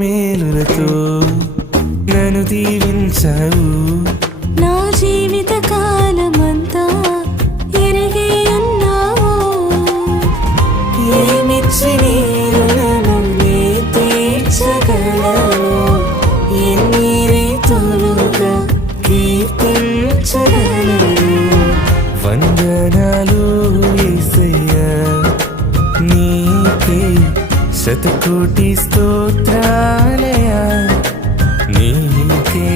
మేలులతో నన్ను దీవించావు. నా జీవిత కాలమంతా ఎరిగి ఉన్నావు. ఏమిచ్చి నీ రుణము నే తీర్చగలను, ఎన్ని రీతులుగా కీర్తించగలను. వందనాలు యేసయ్యా, నీకే శతకోటి స్తోత్రాలయా, నీకే